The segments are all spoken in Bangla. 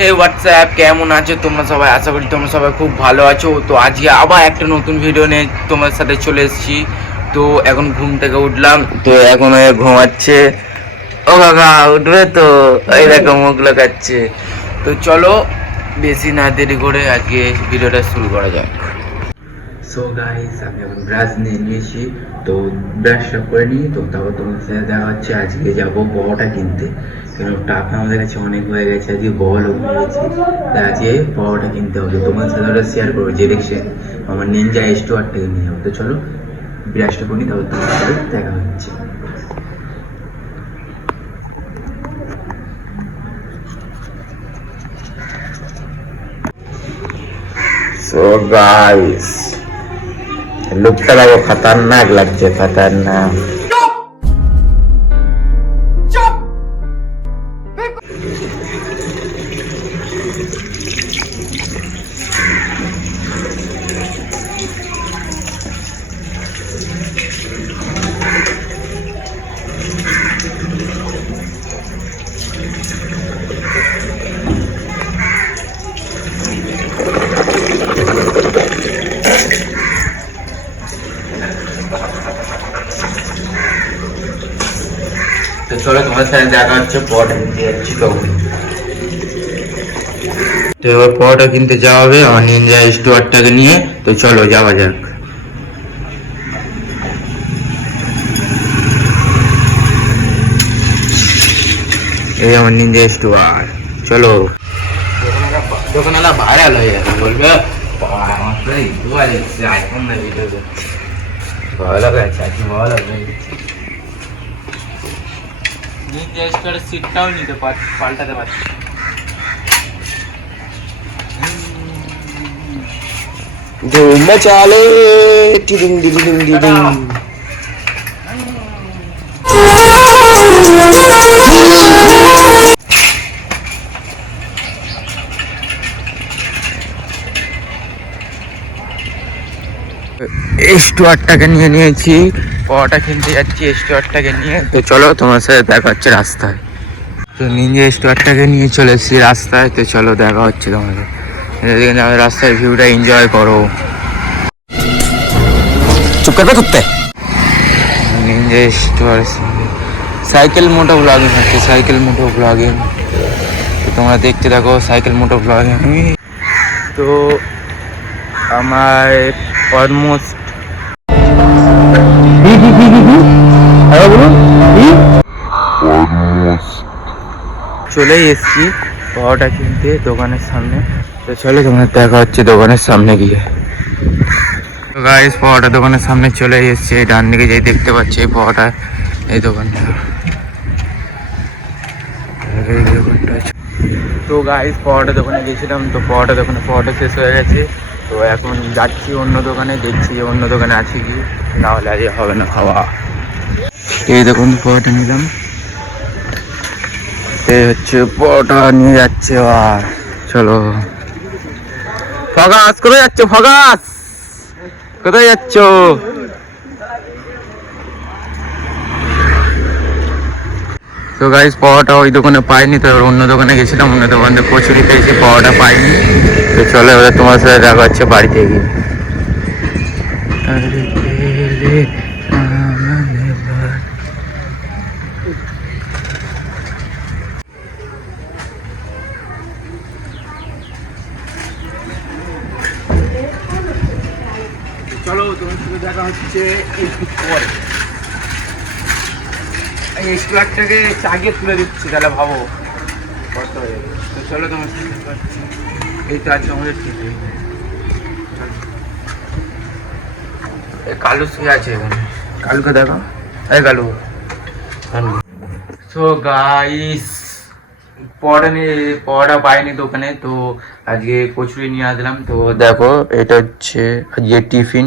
হে হোয়াটসঅ্যাপ, কেমন আছো তোমরা সবাই? আশা করি তোমরা সবাই খুব ভালো আছো। তো আজকে আবার একটা নতুন ভিডিও নিয়ে তোমার সাথে চলে এসেছি। তো এখন ঘুম থেকে উঠলাম, তো এখন ঘুমাচ্ছে। ও কাকা উঠবে তো, এই দেখো মুখ লাগাচ্ছে। তো চলো বেশি না দেরি করে আজকে ভিডিওটা শুরু করা যাক। সো গাইস, আমি এখন ব্রাশ নিয়ে নিয়েছি, তো ব্রাশটা করে নিই, তো তারপর তোমার সাথে দেখা হচ্ছে। আজকে যাবো পরোটা কিনতে, কারণ টাকা আমাদের কাছে অনেক হয়ে গেছে, আজকে বড় হয়ে গেছে। আজকে পরোটা কিনতে হবে, তোমার সাথে ওটা শেয়ার করবো যে দেখছে আমার নিনজা S2R থেকে নিয়ে যাবো। তো চলো ব্রাশটা করি, তারপর তোমার সাথে দেখা হচ্ছে। সো গাইস, লুকটা দেখো, খতরনাক লাগছে, খতরনাক। তো চলো তোমার সাথে দেখা হচ্ছে, পরোটা কিনতে যাচ্ছি তখন। তো এবার পরোটা কিনতে যাওয়া হবে আমার নিনজা S2R নিয়ে। তো চলো যাওয়া যাক। এই আমার নিনজা S2R, চলো। দোকানওয়ালা ভাইরাল হয়ে যাবে, বলবে আমার সাথে ইউটিউবার এসছে, আইফোন না ভিডিও করছে। ভালো লাগছে, আজকে ভালো লাগবে। নিনজা S2R সিটটাও নিতে পাল্টাতে পারছি। ধুম মচালে টিডিং ডিডিং ডিডিং। S2R নিয়ে নিয়েছি, পরোটা কিনতে যাচ্ছি S2R নিয়ে। তো চলো তোমার সাথে দেখা হচ্ছে রাস্তায়। তো নিনজা S2R নিয়ে চলে এসেছি রাস্তায়। তো চলো দেখা হচ্ছে তোমাদের। রাস্তার ভিউটা এনজয় করো। চুপ করবে কুত্তে। নিনজা S2R সাইকেল মোটো ব্লগিং হচ্ছে, সাইকেল মোটো ব্লগিং। তো তোমরা দেখতে থাকো সাইকেল মোটো ব্লগিং। তো আমার অলমোস্ট চলেই এসছি পরোটা কিনতে দোকানের সামনে। তো চলো তোমার দেখা হচ্ছে দোকানের সামনে গিয়ে। তো গাইস, পরোটা দোকানের সামনে চলে এসছে। ডান দিকে যেই দেখতে পাচ্ছি এই পরোটা, এই দোকানটা। তো গাইস, পরোটা দোকানে গেছিলাম, তো পরোটা দোকানে পরোটা শেষ হয়ে গেছে। তো এখন যাচ্ছি অন্য দোকানে, দেখছি অন্য দোকানে আছে কি, না হলে আজ হবে না খাওয়া। এই দোকান পরোটা নিলাম, এই হচ্ছে পরোটা নিয়ে যাচ্ছে। আর চলো। ফগাস কোথায় যাচ্ছ? ফগাস কোথায় যাচ্ছ? তো গাইস, পরোটা ওই দোকানে পাইনি, তো অন্য দোকানে গেছিলাম, অন্য দোকানে কচুরি পেয়েছি, পরোটা পাইনি। তো চলো এবার তোমার সাথে দেখা হচ্ছে বাড়িতে গিয়ে। চলো তোমার সাথে দেখা হচ্ছে একটু পরে। এই S2R চাগিয়ে তুলে দিচ্ছি, তাহলে ভাবো কত হয়ে যাবে। তো চলো তোমার সাথে দেখা হচ্ছে। এই তো আছে আমাদের ঠিক, কালু শুয়ে আছে এখানে। কালুকে দেখো, এই কালু। সো গাইস, পরোটা পাইনি দোকানে, তো আজকে কচুরি নিয়ে আসলাম। তো দেখো এটা হচ্ছে আজকে টিফিন,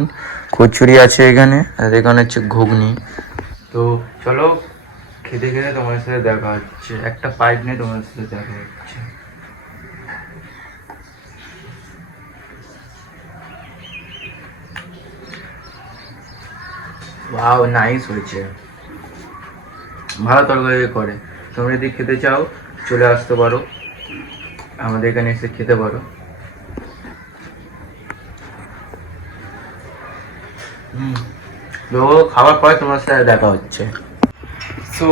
কচুরি আছে এখানে, আর এখানে হচ্ছে ঘুগনি। তো চলো খেতে খেতে তোমার সাথে দেখা হচ্ছে। একটা পাইপ নিয়ে তোমার সাথে দেখা হচ্ছে। ওয়াও, নাইস হয়েছে, ভালো তরকারি করে। তোমরা যদি খেতে চাও চলে আসতে পারো। আমাদের এখানে এসে খেতে পারো। তো খাবার পরে তোমার সাথে দেখা হচ্ছে। সো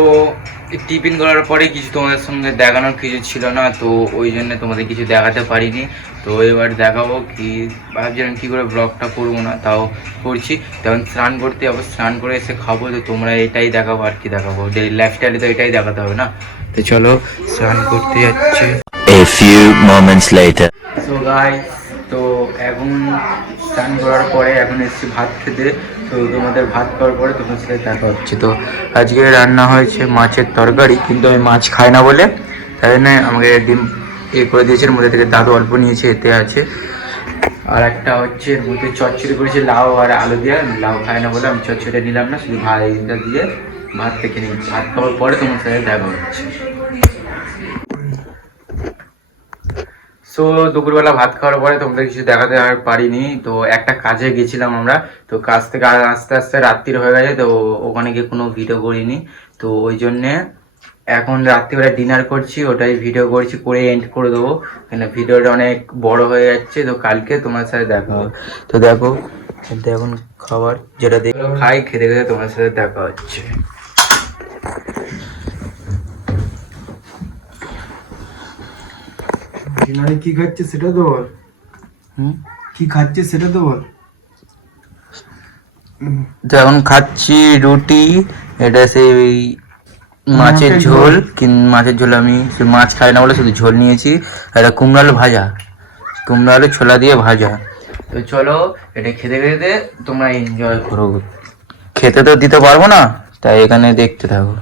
টিফিন করার পরে কিছু তোমাদের সঙ্গে দেখানোর কিছু ছিল না, তো ওই জন্য তোমাদের কিছু দেখাতে পারিনি। তো এবার দেখাবো কি, ভাবছিলাম কী করে ব্লগটা করবো না, তাও করছি। তখন স্নান করতে যাবো, স্নান করে এসে খাবো। তো তোমরা এটাই দেখাবো, আর কি দেখাবো, ডেইলি লাইফস্টাইলে তো এটাই দেখাতে হবে না। তো চলো স্নান করতে যাচ্ছে। A few moments later. So guys, তো এখন স্নান করার পরে এখন এসেছি ভাত খেতে। তো তোমাদের ভাত খাওয়ার পরে তোমার সাথে দেখা হচ্ছে। তো আজকে রান্না হয়েছে মাছের তরকারি, কিন্তু আমি মাছ খাই না বলে তাই জন্য আমাকে ডিম করে দিয়েছে। এর মধ্যে থেকে দাদু অল্প নিয়েছে, এতে আছে। আর একটা হচ্ছে এর মধ্যে চচ্চড়ি করেছে লাউ আর আলু দিয়ে। লাউ খাই না বলে আমি চচ্চড়িটা নিলাম না, শুধু ভাতটা দিয়ে ভাত থেকে নিই। ভাত খাওয়ার পরে তোমার সাথে দেখা হচ্ছে। সো দুপুরবেলা ভাত খাওয়ার পরে তোমাদের কিছু দেখাতে আর পারিনি। তো একটা কাজে গেছিলাম আমরা, তো কাজ থেকে আস্তে আস্তে রাত্রির হয়ে গেছে। তো ওখানে গিয়ে কোনো ভিডিও করিনি। তো ওই জন্যে এখন রাত্রিবেলা ডিনার করছি, ওটাই ভিডিও করছি, করে এন্ড করে দেবো, কেন ভিডিওটা অনেক বড় হয়ে যাচ্ছে। তো কালকে তোমার সাথে দেখা হবে। তো দেখো এখন খাবার যেটা দেখো খাই, খেতে খেতে তোমার সাথে দেখা হচ্ছে। কি খাচ্ছে সেটা তো বল। কি খাচ্ছে সেটা তো বল। তো এখন খাচ্ছি রুটি, এটা সেই মাছের ঝোল। মাছের ঝোল আমি মাছ খাই না বলে শুধু ঝোল নিয়েছি। এটা কুমড়ো আলু ভাজা, কুমড়ো আলু ছোলা দিয়ে ভাজা। তো চলো এটা খেতে খেতে তোমরা এনজয় করো। খেতে তো দিতে পারবো না, তাই এখানে দেখতে থাকো।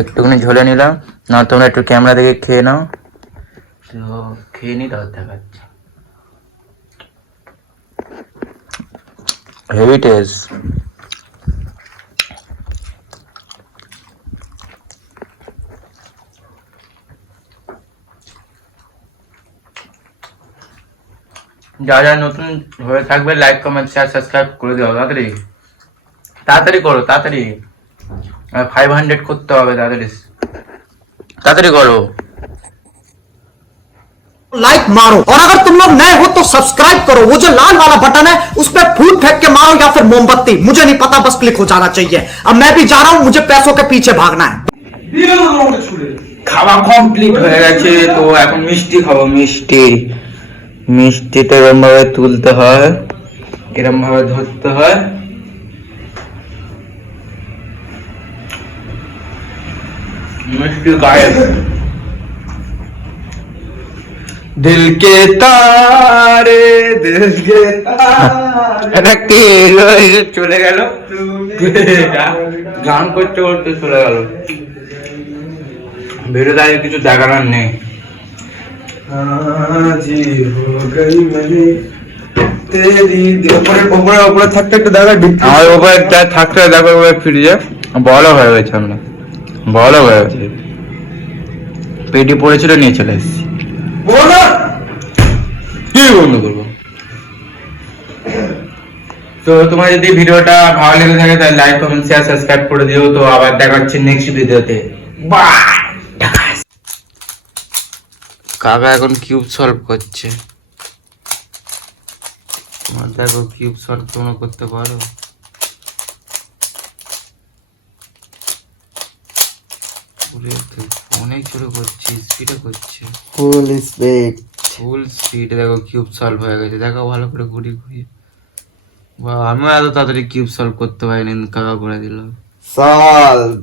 একটুখানি ঝোলে নিলাম, না তোমরা একটু ক্যামেরা দেখে খেয়ে নাও। তো খেয়ে নি, তাহলে দেখাচ্ছি। Heavy taste. যা যা নতুন হয়ে থাকবে লাইক কমেন্ট শেয়ার সাবস্ক্রাইব করে দেওয়া। তাড়াতাড়ি তাড়াতাড়ি করো, তাড়াতাড়ি 500 করতে হবে, তাড়াতাড়ি তাড়াতাড়ি করো। लाइक मारो, और अगर तुम लोग नए हो तो सब्सक्राइब करो। वो जो लाल वाला बटन है उस पर फूट फेंक के मारो या फिर मोमबत्ती, मुझे नहीं पता, बस क्लिक हो जाना चाहिए। अब मैं भी जा रहा हूं, मुझे पैसों के पीछे भागना है। খাওয়া কমপ্লিট হয়ে গেছে। তো এখন মিষ্টি খাবো। মিষ্টিটা এরম ভাবে তুলতে হয়, এরম ভাবে ধরতে হয়। মিষ্টি গায়ে দিল কে তারে, দিল কে তারে। এটা কে এলো, চলে গেল, গান করতে করতে চলে গেল। ভিডিওতে আগে কিছু দেখানোর নেই। উপরে থাকতে একটু দেখা, আমার উপরে থাকতে দেখো ফ্রিজে বড় হয়ে গেছে। আমরা বড় হয়ে গেছে, পেটি পড়েছিল, নিয়ে চলে এসেছি। কি বন্ধ করবো? তো তোমার যদি ভিডিওটা ভালো লেগে থাকে তাহলে লাইক কমেন্ট শেয়ার সাবস্ক্রাইব করে দিও। তো আবার দেখা হচ্ছে নেক্সট ভিডিওতে। বাই। কাকা এখন কিউব সলভ করছে। তোমার দেখো কিউব সলভ তোমরা করতে পারো। অনেক জোরে করছে, স্পিডে করছে, ফুল স্পিড। দেখো কিউব সলভ হয়ে গেছে, দেখো ভালো করে ঘুরিয়ে ঘুরিয়ে। বাহ, আমিও এত তাড়াতাড়ি কিউব সলভ করতে পারিনি, কাকা করে দিল। Solve.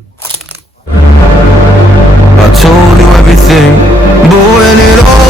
I told you everything, but when it all